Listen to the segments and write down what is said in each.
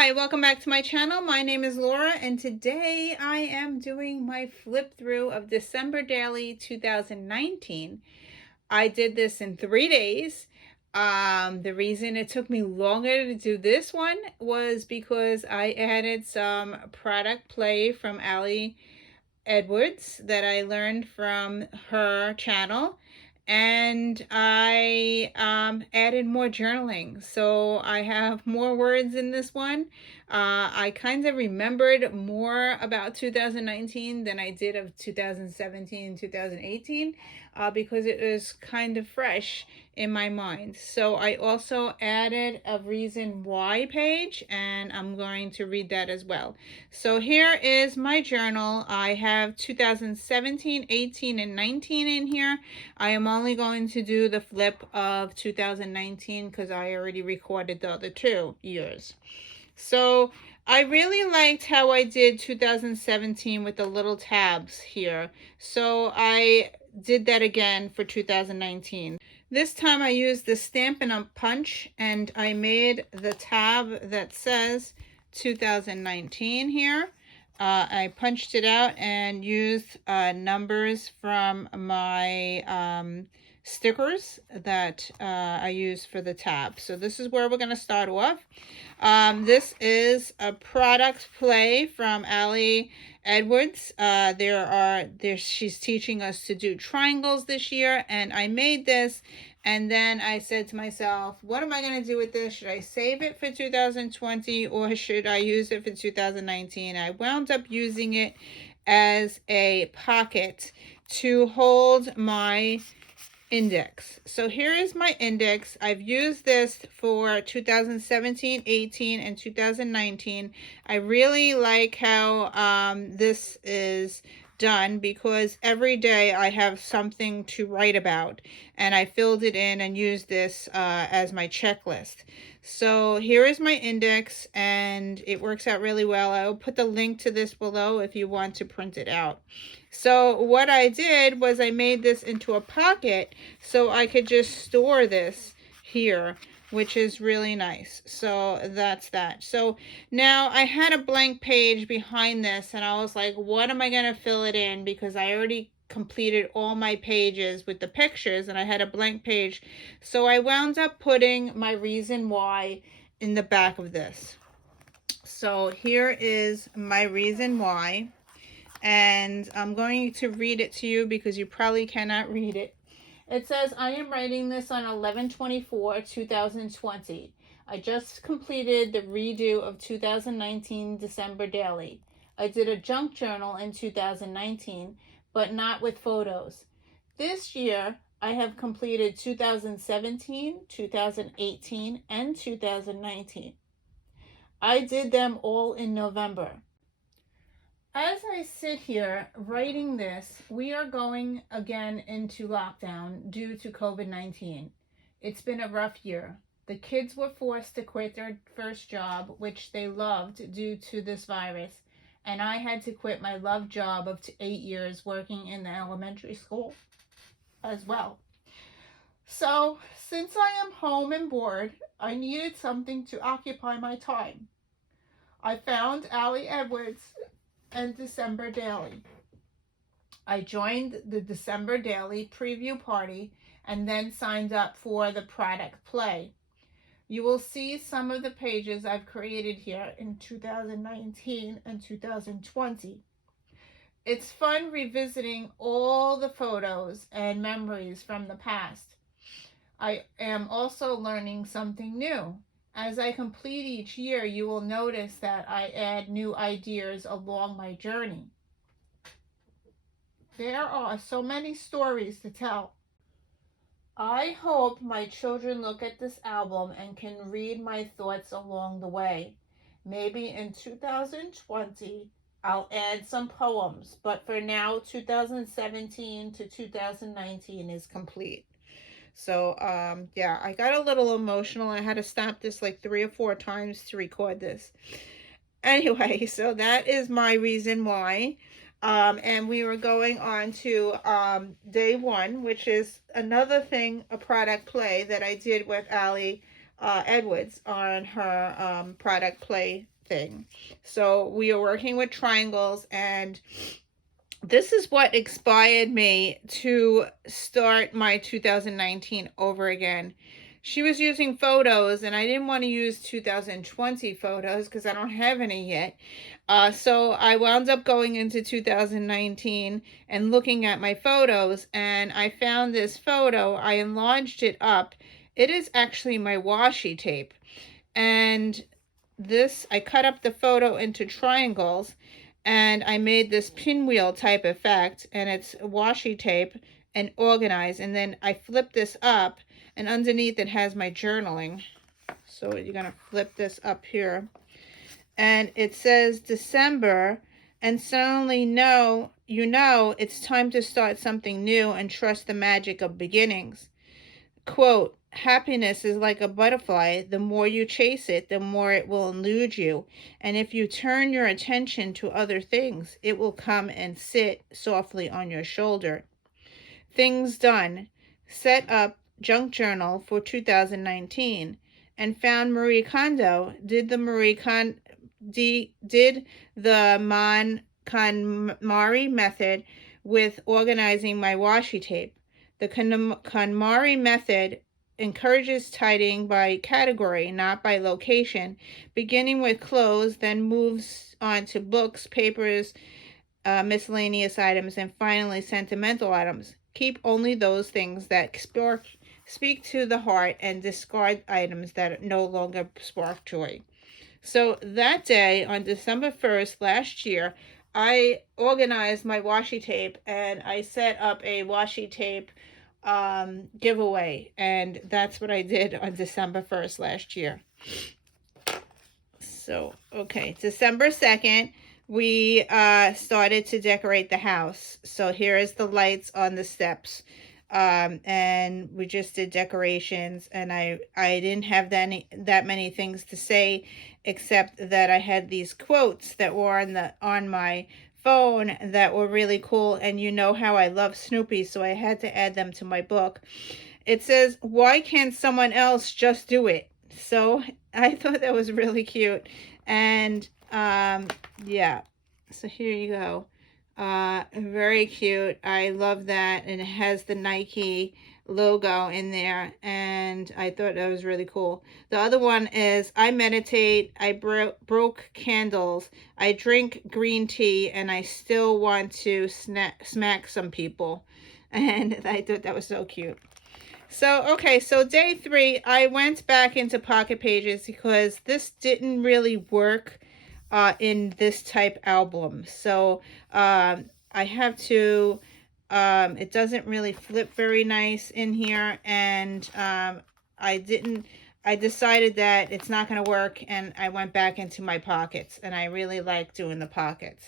Hi, welcome back to my channel. My name is Laura, and today I am doing my flip through of December Daily 2019. I did this in 3 days. The reason it took me longer to do this one was because I added some product play from Allie Edwards that I learned from her channel, and I added more journaling, so I have more words in this one. I kind of remembered more about 2019 than I did of 2017 and 2018 because it was kind of fresh in my mind. So I also added a reason why page, and I'm going to read that as well. So here is my journal. I have 2017, 18, and 19 in here. I am only going to do the flip of 2019 because I already recorded the other 2 years. So I really liked how I did 2017 with the little tabs here. So I did that again for 2019. This time I used the Stampin' Up! Punch, and I made the tab that says 2019 here. I punched it out and used numbers from my stickers that I use for the tab. So this is where we're going to start off. This is a product play from Allie Edwards. She's teaching us to do triangles this year, and I made this, and then I said to myself, what am I going to do with this? Should I save it for 2020 or should I use it for 2019? I wound up using it as a pocket to hold my index. So here is my index. I've used this for 2017, 18, and 2019. I really like how this is done because every day I have something to write about, and I filled it in and used this as my checklist. So here is my index, and it works out really well. I will put the link to this below if you want to print it out. So what I did was I made this into a pocket so I could just store this here, which is really nice. So that's that. So now I had a blank page behind this, and I was like, what am I going to fill it in? Because I already completed all my pages with the pictures and I had a blank page. So I wound up putting my reason why in the back of this. So here is my reason why, and I'm going to read it to you because you probably cannot read it. It says, I am writing this on 11/24/2020. I just completed the redo of 2019 December Daily. I did a junk journal in 2019, but not with photos. This year, I have completed 2017, 2018, and 2019. I did them all in November. As I sit here writing this, we are going again into lockdown due to COVID-19. It's been a rough year. The kids were forced to quit their first job, which they loved due to this virus, and I had to quit my loved job of 8 years working in the elementary school as well. So, since I am home and bored, I needed something to occupy my time. I found Allie Edwards and December Daily. I joined the December Daily preview party and then signed up for the product play. You will see some of the pages I've created here in 2019 and 2020. It's fun revisiting all the photos and memories from the past. I am also learning something new. As I complete each year, you will notice that I add new ideas along my journey. There are so many stories to tell. I hope my children look at this album and can read my thoughts along the way. Maybe in 2020, I'll add some poems, but for now, 2017 to 2019 is complete. So, yeah, I got a little emotional. I had to stop this like 3 or 4 times to record this. Anyway, so that is my reason why. And we were going on to day 1, which is another thing, a product play that I did with Allie Edwards on her product play thing. So we are working with triangles, and this is what inspired me to start my 2019 over again. She was using photos, and I didn't want to use 2020 photos because I don't have any yet. So I wound up going into 2019 and looking at my photos, and I found this photo. I enlarged it up. It is actually my washi tape. And this, I cut up the photo into triangles, and I made this pinwheel type effect, and it's washi tape and organized. And then I flip this up, and underneath it has my journaling. So you're gonna flip this up here, and it says December, and suddenly you know it's time to start something new and trust the magic of beginnings. Quote, happiness is like a butterfly. The more you chase it, the more it will elude you. And if you turn your attention to other things, it will come and sit softly on your shoulder. Things done. Set up junk journal for 2019 and found Marie Kondo did the KonMari method with organizing my washi tape. The KonMari method encourages tidying by category, not by location, beginning with clothes, then moves on to books, papers, miscellaneous items, and finally sentimental items. Keep only those things that speak to the heart and discard items that no longer spark joy. So that day, on December 1st last year, I organized my washi tape, and I set up a washi tape giveaway, and that's what I did on December 1st last year. So, okay, December 2nd, we started to decorate the house. So here is the lights on the steps. And we just did decorations, and I didn't have that many things to say, except that I had these quotes that were on my phone that were really cool, and you know how I love Snoopy, so I had to add them to my book. It says, why can't someone else just do it? So I thought that was really cute. And yeah, so here you go. Very cute. I love that, and it has the Nike logo in there, and I thought that was really cool. The other one is, I meditate, I broke candles, I drink green tea, and I still want to smack some people. And I thought that was so cute. So, okay, so day 3, I went back into Pocket Pages because this didn't really work in this type album. So I have to, it doesn't really flip very nice in here, and I decided that it's not going to work, and I went back into my pockets, and I really like doing the pockets.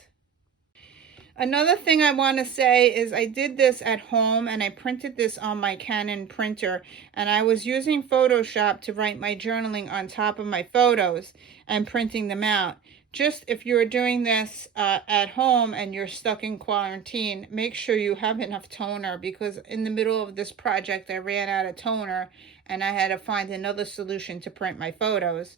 Another thing I want to say is I did this at home, and I printed this on my Canon printer, and I was using Photoshop to write my journaling on top of my photos and printing them out. Just if you're doing this at home and you're stuck in quarantine, make sure you have enough toner, because in the middle of this project I ran out of toner and I had to find another solution to print my photos.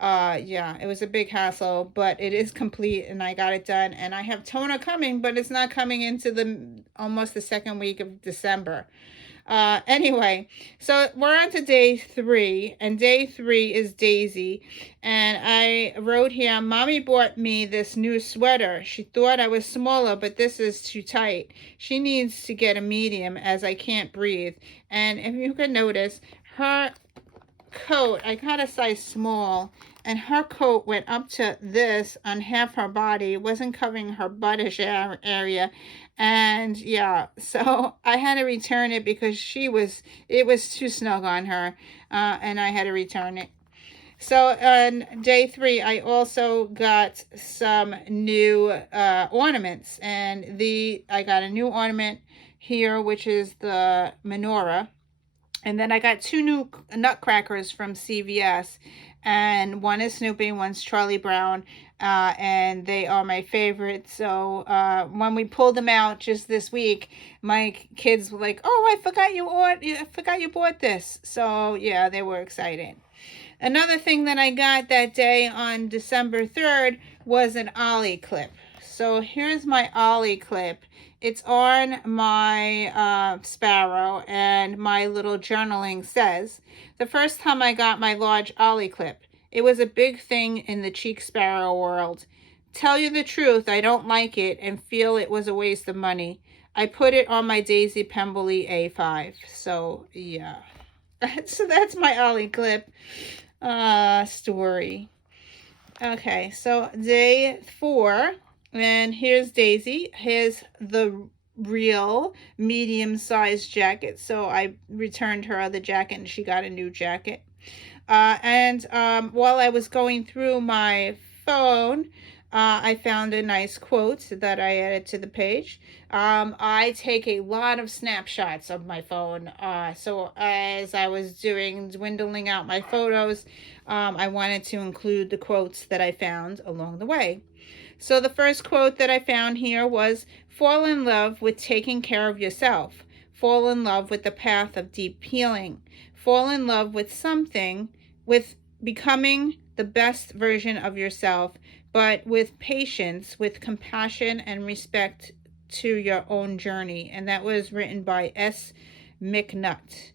Yeah, it was a big hassle, but it is complete and I got it done, and I have toner coming, but it's not coming into almost the second week of December. Anyway, so we're on to day 3, and day 3 is Daisy, and I wrote here, Mommy bought me this new sweater. She thought I was smaller, but this is too tight. She needs to get a medium as I can't breathe. And if you can notice, her coat, I got a size small, and her coat went up to this on half her body. It wasn't covering her buttish area, and yeah, so I had to return it because it was too snug on her, and I had to return it. So on day 3, I also got some new ornaments, and I got a new ornament here, which is the menorah. And then I got 2 new nutcrackers from CVS, and one is Snoopy, one's Charlie Brown. and they are my favorite. So when we pulled them out just this week, my kids were like, "Oh, I forgot you bought this." So yeah, they were excited. Another thing that I got that day on December 3rd was an Ollie clip. So here's my Ollie clip. It's on my Sparrow, and my little journaling says, the first time I got my large Ollie clip, it was a big thing in the cheek sparrow world. Tell you the truth, I don't like it and feel it was a waste of money. I put it on my Daisy Pemberley A5. So yeah. So that's my Ollie clip story. Okay, so day 4, and here's Daisy. Here's the real medium-sized jacket. So I returned her other jacket, and she got a new jacket. And while I was going through my phone, I found a nice quote that I added to the page. I take a lot of snapshots of my phone. So as I was dwindling out my photos, I wanted to include the quotes that I found along the way. So the first quote that I found here was, fall in love with taking care of yourself. Fall in love with the path of deep healing. Fall in love with something, with becoming the best version of yourself, but with patience, with compassion and respect to your own journey. And that was written by S. McNutt.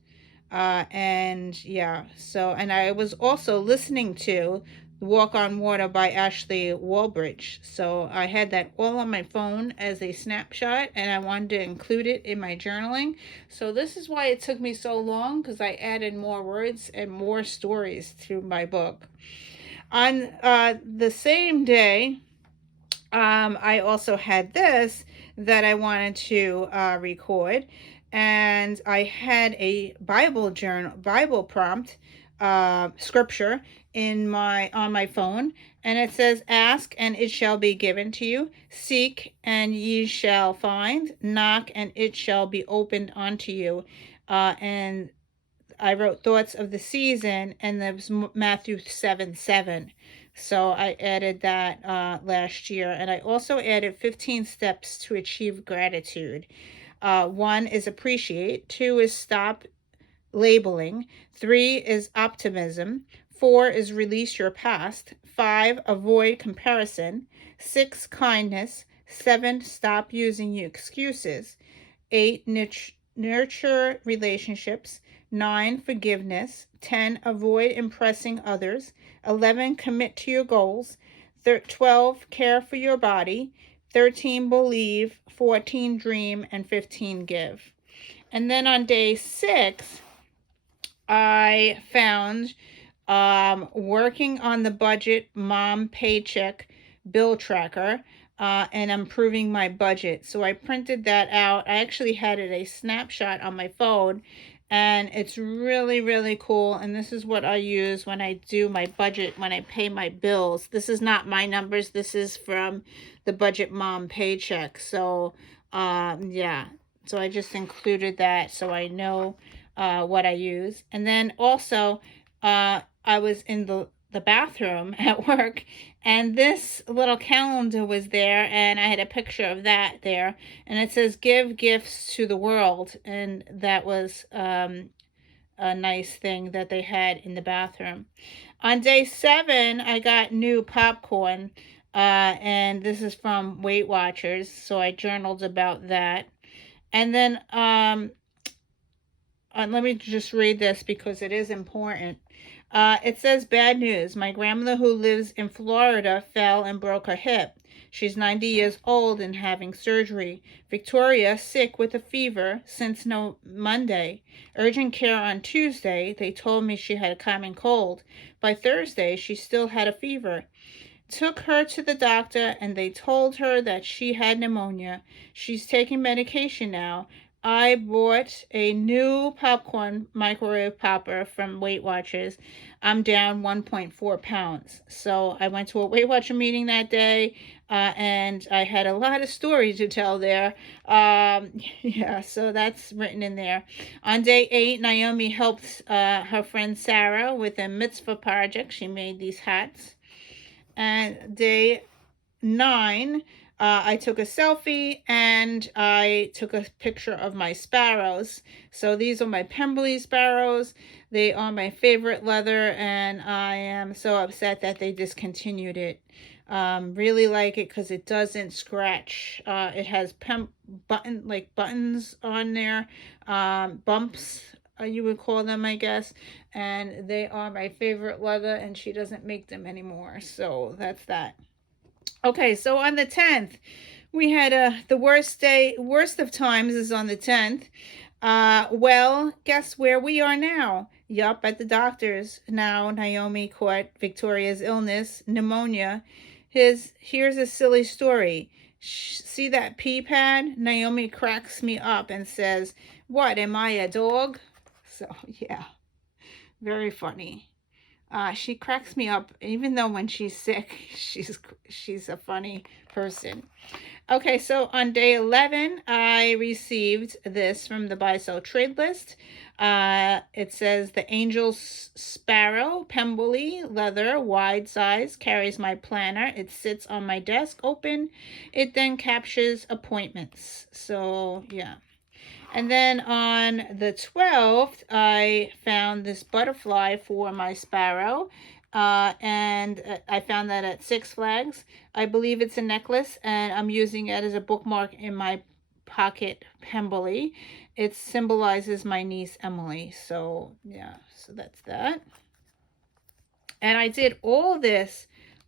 And yeah, so, and I was also listening to Walk on Water by Ashley Walbridge. So I had that all on my phone as a snapshot, and I wanted to include it in my journaling. So this is why it took me so long, because I added more words and more stories to my book. On the same day, I also had this that I wanted to record, and I had a Bible prompt, scripture on my phone, and it says, "Ask and it shall be given to you; seek and ye shall find; knock and it shall be opened unto you." And I wrote thoughts of the season, and that was Matthew 7:7. So I added that last year. And I also added 15 steps to achieve gratitude. 1 is appreciate. 2 is stop labeling. 3 is optimism. 4 is release your past. 5, avoid comparison. 6, kindness. 7, stop using your excuses. 8, nurture relationships. 9, forgiveness. 10, avoid impressing others. 11, commit to your goals. 12, care for your body. 13, believe. 14, dream. And 15, give. And then on day 6, I found working on the budget mom paycheck bill tracker, and improving my budget. So I printed that out. I actually had it a snapshot on my phone, and it's really, really cool. And this is what I use when I do my budget, when I pay my bills. This is not my numbers. This is from the budget mom paycheck. So yeah, so I just included that so I know what I use. And then also I was in the bathroom at work, and this little calendar was there, and I had a picture of that there, and it says give gifts to the world, and that was a nice thing that they had in the bathroom. On day 7, I got new popcorn, and this is from Weight Watchers, so I journaled about that. And then let me just read this because it is important. It says, bad news. My grandmother, who lives in Florida, fell and broke her hip. She's 90 years old and having surgery. Victoria, sick with a fever since Monday. Urgent care on Tuesday. They told me she had a common cold. By Thursday, she still had a fever. Took her to the doctor, and they told her that she had pneumonia. She's taking medication now. I bought a new popcorn microwave popper from Weight Watchers. I'm down 1.4 pounds. So I went to a Weight Watcher meeting that day, and I had a lot of stories to tell there. Yeah, so that's written in there. On day 8, Naomi helped her friend Sarah with a mitzvah project. She made these hats. And day 9, I took a selfie and I took a picture of my sparrows. So these are my Pemberley sparrows. They are my favorite leather, and I am so upset that they discontinued it. Really like it because it doesn't scratch. It has buttons on there, bumps, you would call them, I guess. And they are my favorite leather, and she doesn't make them anymore. So that's that. Okay, so on the 10th, we had the worst of times is on the 10th. Well, guess where we are now? Yup, at the doctor's. Now Naomi caught Victoria's illness, pneumonia. Here's a silly story. See that pee pad? Naomi cracks me up and says, "What, am I a dog?" So, yeah, very funny. She cracks me up, even though when she's sick, she's a funny person. Okay, so on day 11, I received this from the buy sell trade list. It says the Angel Sparrow, Pemberley, leather, wide size, carries my planner. It sits on my desk open. It then captures appointments. So, yeah. And then on the 12th, I found this butterfly for my sparrow. And I found that at Six Flags. I believe it's a necklace, and I'm using it as a bookmark in my pocket Pemberley. It symbolizes my niece Emily. So, yeah, so that's that. And I did all this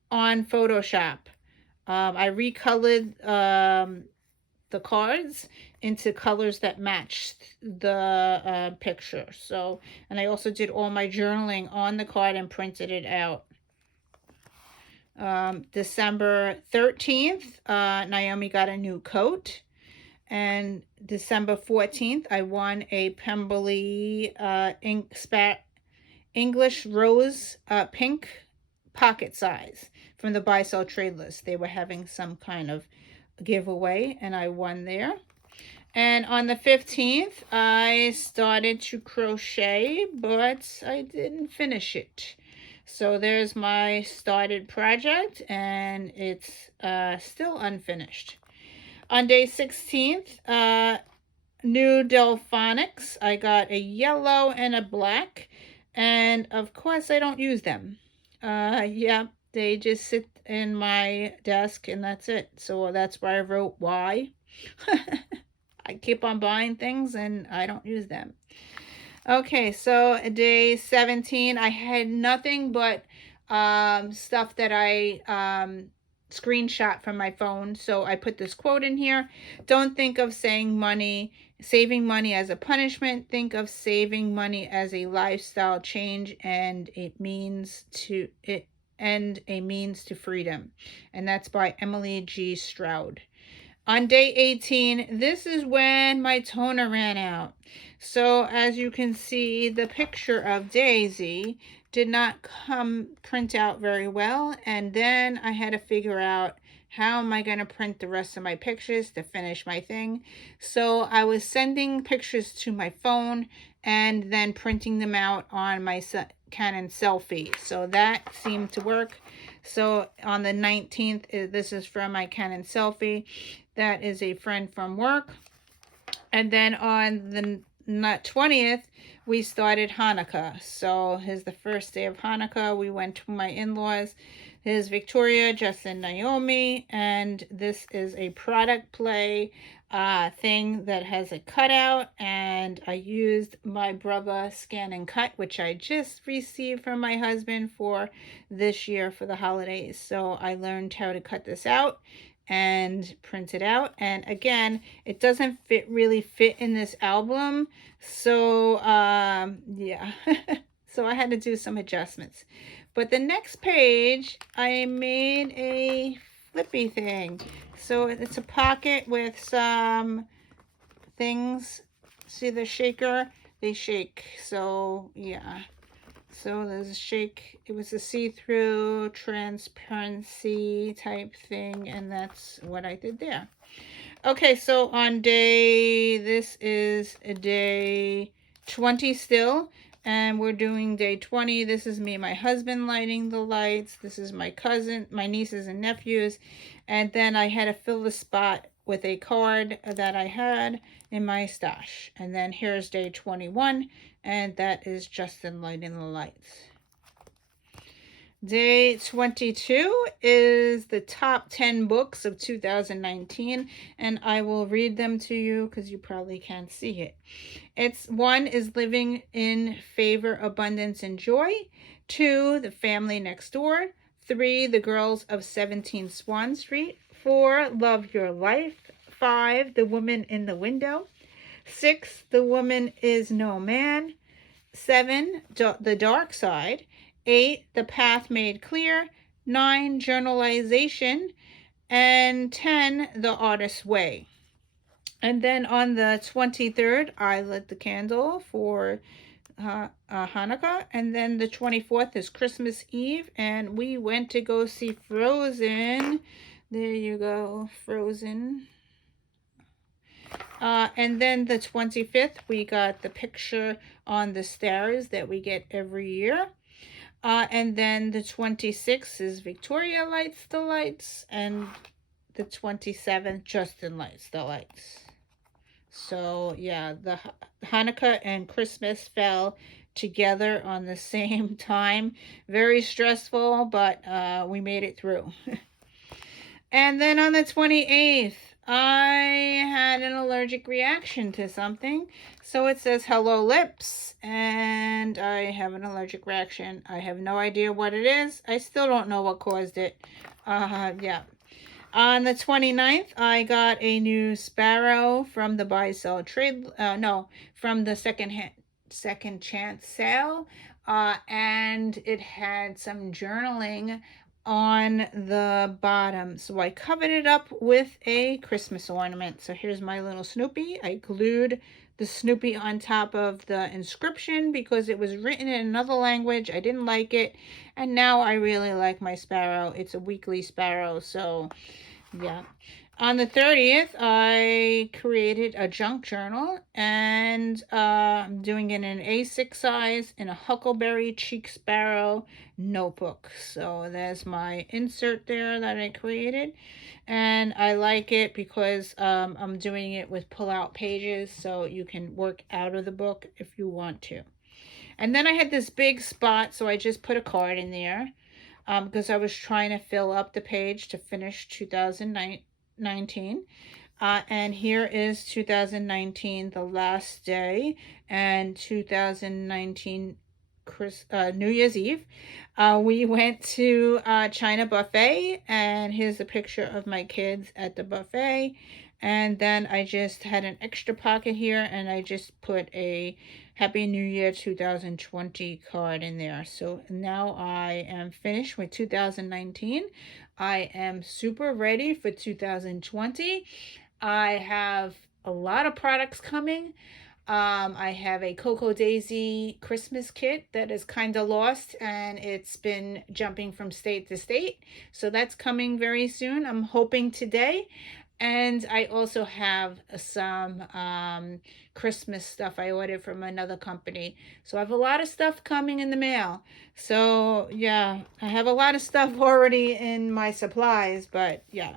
on Photoshop. I recolored the cards into colors that matched the picture. So, and I also did all my journaling on the card and printed it out. December 13th, Naomi got a new coat. And December 14th, I won a Pemberley English Rose pink pocket size from the buy sell trade list. They were having some kind of giveaway, and I won there. And on the 15th, I started to crochet, but I didn't finish it. So there's my started project, and it's still unfinished. On day 16th, new Delphonics. I got a yellow and a black, and of course I don't use them. Yeah, they just sit in my desk and that's it. So that's why I wrote why. I keep on buying things and I don't use them. Okay, so day 17, I had nothing but stuff that I screenshot from my phone. So I put this quote in here. Don't think of saving money as a punishment. Think of saving money as a lifestyle change and a means to freedom. And that's by Emily G. Stroud. On day 18, this is when my toner ran out. So as you can see, the picture of Daisy did not print out very well. And then I had to figure out, how am I going to print the rest of my pictures to finish my thing? So I was sending pictures to my phone and then printing them out on my Canon selfie. So that seemed to work. So on the 19th, this is from my Canon selfie. That is a friend from work. And then on the 20th, we started Hanukkah. So here's the first day of Hanukkah. We went to my in-laws. Here's Victoria, Justin, Naomi. And this is a product play thing that has a cutout. And I used my brother Scan and Cut, which I just received from my husband for this year for the holidays. So I learned how to cut this out and print it out. And again, it doesn't really fit in this album. So yeah. So I had to do some adjustments. But the next page, I made a flippy thing. So it's a pocket with some things. See the shaker? They shake. So yeah. So there's a shake. It was a see-through transparency type thing, and that's what I did there. Okay, so on this is a day 20 still. and we're doing day 20. This is me and my husband lighting the lights. This is my cousin, my nieces and nephews. And then I had to fill the spot with a card that I had in my stash. And then here's day 21, and that is Justin lighting the lights. Day 22 is the top 10 books of 2019, and I will read them to you because you probably can't see it. It's 1 is Living in Favor, Abundance, and Joy. 2, The Family Next Door. 3, The Girls of 17 Swan Street. 4, Love Your Life. 5, The Woman in the Window. 6, The Woman is No Man. 7, The Dark Side. 8, The Path Made Clear. 9, Journalization. And 10, The Artist's Way. And then on the 23rd, I lit the candle for Hanukkah. And then the 24th is Christmas Eve. And we went to go see Frozen. There you go, Frozen. And then the 25th, we got the picture on the stairs that we get every year. And then the 26th is Victoria lights the lights. And the 27th, Justin lights the lights. So, yeah, the Hanukkah and Christmas fell together on the same time. Very stressful, but we made it through. And then on the 28th, I had an allergic reaction to something. So it says hello lips, and I have an allergic reaction. I have no idea what it is. I still don't know what caused it. Yeah. On the 29th, I got a new Sparrow from the buy sell trade, from the second chance sale, and it had some journaling on the bottom, so I covered it up with a Christmas ornament. So here's my little Snoopy. I glued the Snoopy on top of the inscription because it was written in another language. I didn't like it, and now I really like my Sparrow. It's a weekly Sparrow, so yeah. On the 30th, I created a junk journal, and I'm doing it in an A6 size in a Huckleberry Cheek Sparrow notebook. So there's my insert there that I created, and I like it because I'm doing it with pull-out pages, so you can work out of the book if you want to. And then I had this big spot, so I just put a card in there because I was trying to fill up the page to finish 2019. And here is 2019, the last day, and 2019 New Year's Eve. We went to China Buffet, and here's a picture of my kids at the buffet. And then I just had an extra pocket here, and I just put a Happy New Year 2020 card in there. So now I am finished with 2019. I am super ready for 2020. I have a lot of products coming. I have a Cocoa Daisy Christmas kit that is kind of lost, and it's been jumping from state to state. So that's coming very soon. I'm hoping today. And I also have some Christmas stuff I ordered from another company. So I have a lot of stuff coming in the mail. So yeah, I have a lot of stuff already in my supplies, but yeah.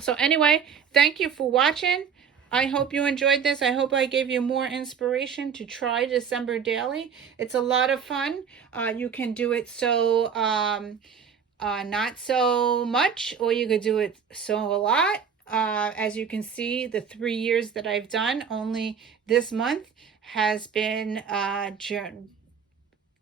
So anyway, thank you for watching. I hope you enjoyed this. I hope I gave you more inspiration to try December Daily. It's a lot of fun. You can do it so not so much, or you could do it so a lot. As you can see, the 3 years that I've done, only this month has been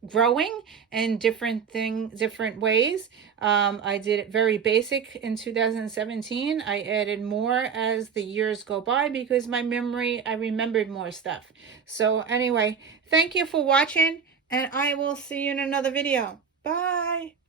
growing in different ways. I did it very basic in 2017. I added more as the years go by because I remembered more stuff. So anyway, thank you for watching, and I will see you in another video. Bye.